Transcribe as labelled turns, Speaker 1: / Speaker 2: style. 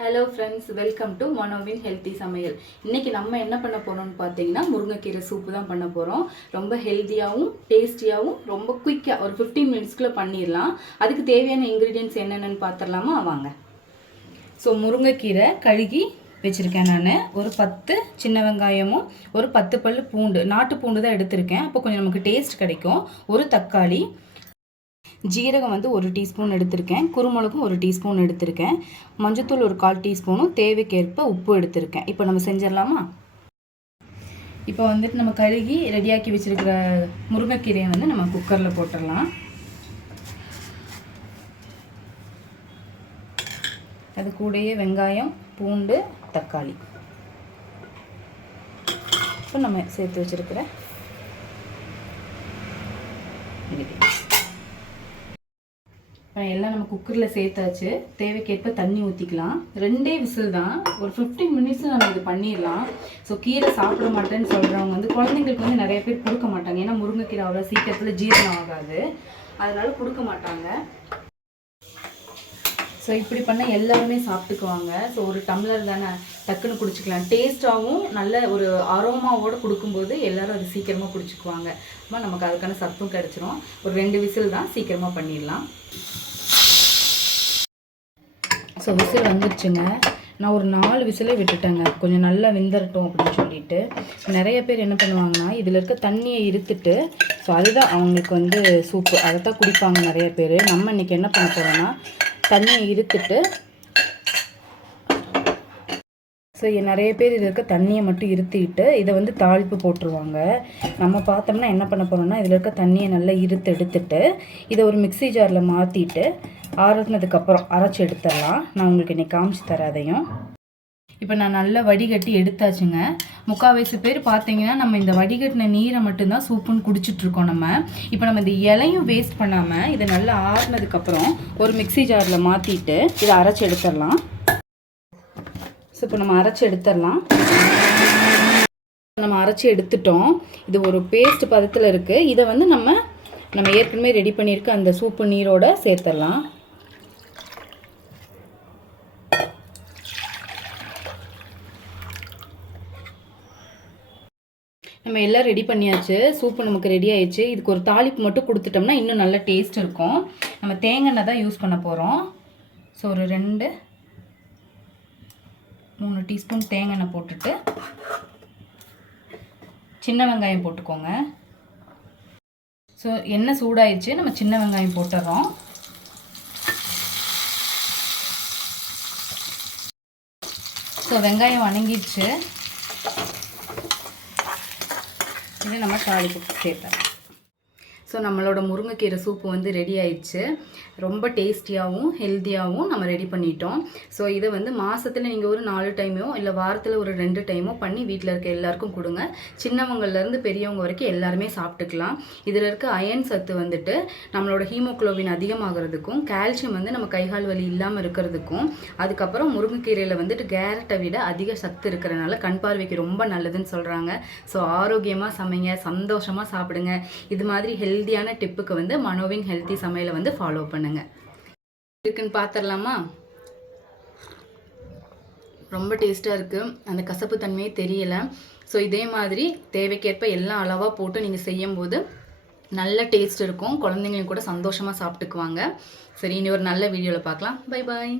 Speaker 1: Hello friends welcome to மனோவின் healthy சமையல் இன்றைக்கி நம்ம என்ன பண்ண போகிறோம்னு பார்த்தீங்கன்னா முருங்கைக்கீரை சூப்பு தான் பண்ண போகிறோம் ரொம்ப ஹெல்த்தியாகவும் டேஸ்டியாகவும் ரொம்ப குயிக்காக ஒரு ஃபிஃப்டீன் மினிட்ஸ்க்குள்ளே பண்ணிடலாம் அதுக்கு தேவையான இன்க்ரீடியன்ஸ் என்னென்னு பார்த்துடலாமா வாங்க. ஸோ முருங்கைக்கீரை கழுகி வச்சுருக்கேன் நான். ஒரு பத்து சின்ன வெங்காயமும் ஒரு பத்து பல்லு பூண்டு நாட்டு பூண்டு தான் எடுத்திருக்கேன். அப்போ கொஞ்சம் நமக்கு டேஸ்ட் கிடைக்கும். ஒரு தக்காளி ஜீரகம் வந்து ஒரு டீஸ்பூன் எடுத்திருக்கேன். குருமிளகும் ஒரு டீஸ்பூன் எடுத்திருக்கேன். மஞ்சத்தூள் ஒரு கால் டீஸ்பூனும் தேவைக்கேற்ப உப்பு எடுத்திருக்கேன். இப்போ நம்ம செஞ்சிடலாமா? இப்போ வந்துட்டு நம்ம கழுகி ரெடியாக்கி வச்சுருக்கிற முருங்கைக்கீரையை வந்து நம்ம குக்கரில் போட்டுடலாம். அது கூடயே வெங்காயம் பூண்டு தக்காளி. இப்போ நம்ம சேர்த்து வச்சுருக்கிற எல்லாம் நம்ம குக்கரில் சேர்த்தாச்சு. தேவைக்கேற்ப தண்ணி ஊற்றிக்கலாம் ரெண்டே விசில் தான். ஒரு ஃபிஃப்டீன் மினிட்ஸில் நம்ம இது பண்ணிடலாம். ஸோ கீரை சாப்பிட மாட்டேன்னு சொல்கிறவங்க வந்து குழந்தைங்களுக்கு வந்து நிறைய பேர் கொடுக்க மாட்டாங்க. ஏன்னா முருங்கைக்கீரை அவ்வளோ சீக்கிரத்தில் ஜீரணம் ஆகாது. அதனால் கொடுக்க மாட்டாங்க. ஸோ இப்படி பண்ணால் எல்லாருமே சாப்பிட்டுக்குவாங்க. ஸோ ஒரு டம்ளர் தானே? டக்குன்னு குடிச்சிக்கலாம். டேஸ்ட்டாகவும் நல்ல ஒரு அரோமாவோடு கொடுக்கும்போது எல்லோரும் அது சீக்கிரமாக குடிச்சிக்குவாங்க. நமக்கு அதுக்கான சத்தும் கிடச்சிரும். ஒரு ரெண்டு விசில் தான் சீக்கிரமாக பண்ணிடலாம். ஸோ விசில் வந்துடுச்சுங்க நான் ஒரு நாலு விசிலே விட்டுட்டேங்க. கொஞ்சம் நல்லா வெந்தரட்டும் அப்படின்னு சொல்லிட்டு. நிறைய பேர் என்ன பண்ணுவாங்கன்னா இதில் இருக்க தண்ணியை இருத்துட்டு ஸோ அதுதான் அவங்களுக்கு வந்து சூப்பு. அதை தான் குடிப்பாங்க நிறைய பேர். நம்ம இன்றைக்கி என்ன பண்ண போகிறோன்னா தண்ணியை இருத்துட்டு ஸோ நிறைய பேர் இதில் இருக்க தண்ணியை மட்டும் இருத்திட்டு இதை வந்து தாளிப்பு போட்டுருவாங்க. நம்ம பார்த்தோம்னா என்ன பண்ண போகிறோம்னா இதில் இருக்க தண்ணியை நல்லா இருத்து எடுத்துட்டு இதை ஒரு மிக்சி ஜாரில் மாற்றிட்டு ஆறுனதுக்கப்புறம் அரைச்சி எடுத்துடலாம். நான் உங்களுக்கு இன்றைக்கி காமிச்சு தராதையும் அதையும். இப்போ நான் நல்லா வடிகட்டி எடுத்தாச்சுங்க. முக்கால்வாசி பேர் பார்த்தீங்கன்னா நம்ம இந்த வடிகட்டின நீரை மட்டும்தான் சூப்புன்னு குடிச்சிட்ருக்கோம் நம்ம. இப்போ நம்ம இந்த இலையும் வேஸ்ட் பண்ணாமல் இதை நல்லா ஆறுனதுக்கப்புறம் ஒரு மிக்சி ஜாரில் மாற்றிட்டு இதை அரைச்சி எடுத்துடலாம். ஸோ இப்போ நம்ம அரைச்சி எடுத்துடலாம். நம்ம அரைச்சி எடுத்துட்டோம். இது ஒரு பேஸ்ட் பதத்தில் இருக்குது இதை வந்து நம்ம நம்ம ஏற்கனவே ரெடி பண்ணியிருக்க அந்த சூப்பு நீரோட சேர்த்துடலாம். நம்ம எல்லாம் ரெடி பண்ணியாச்சு. சூப்பு நமக்கு ரெடி ஆயிடுச்சு. இதுக்கு ஒரு தாளிப்பு மட்டும் கொடுத்துட்டோம்னா இன்னும் நல்ல டேஸ்ட் இருக்கும். நம்ம தேங்காய் தான் யூஸ் பண்ண போகிறோம் ஸோ ஒரு ரெண்டு மூணு டீஸ்பூன் தேங்காய் போட்டுட்டு சின்ன வெங்காயம் போட்டுக்கோங்க. ஸோ எண்ணெய் சூடாயிடுச்சு நம்ம சின்ன வெங்காயம் போட்டுறோம். ஸோ வெங்காயம் வணங்கிடுச்சு. இதை நம்ம தாளிப்பு சேர்த்தலாம் ஸோ நம்மளோட முருங்கைக்கீரை சூப்பு வந்து ரெடி ஆயிடுச்சு. ரொம்ப டேஸ்டியாகவும் ஹெல்த்தியாகவும் நம்ம ரெடி பண்ணிட்டோம். ஸோ இதை வந்து மாதத்தில் நீங்கள் ஒரு நாலு டைமோ இல்லை வாரத்தில் ஒரு ரெண்டு டைமோ பண்ணி வீட்டில் இருக்க எல்லாருக்கும் கொடுங்க. சின்னவங்கள்லேருந்து பெரியவங்க வரைக்கும் எல்லாருமே சாப்பிட்டுக்கலாம். இதில் இருக்க அயன் சத்து வந்துட்டு நம்மளோட ஹீமோக்ளோபின் அதிகமாகிறதுக்கும் கால்சியம் வந்து நம்ம கைகால் வலி இல்லாமல் இருக்கிறதுக்கும் அதுக்கப்புறம் முருங்கைக்கீரையில் வந்துட்டு கேரட்டை விட அதிக சத்து இருக்கிறனால கண் பார்வைக்கு ரொம்ப நல்லதுன்னு சொல்கிறாங்க ஸோ ஆரோக்கியமாக சமைங்க சந்தோஷமாக சாப்பிடுங்க. இது மாதிரி ஹெல்த் ஹெல்த்தியான டிப்புக்கு வந்து மனோவின் ஹெல்த்தி சமையலை வந்து ஃபாலோ பண்ணுங்க. இருக்குன்னு பார்த்துடலாமா ரொம்ப டேஸ்ட்டாக இருக்குது அந்த கசப்பு தன்மையே தெரியலை. ஸோ இதே மாதிரி தேவைக்கேற்ப எல்லாம் அளவாக போட்டு நீங்கள் செய்யும்போது நல்ல டேஸ்ட் இருக்கும். குழந்தைங்களும் கூட சந்தோஷமாக சாப்பிட்டுக்குவாங்க. சரி இனி ஒரு நல்ல வீடியோவில் பார்க்கலாம் பை பாய்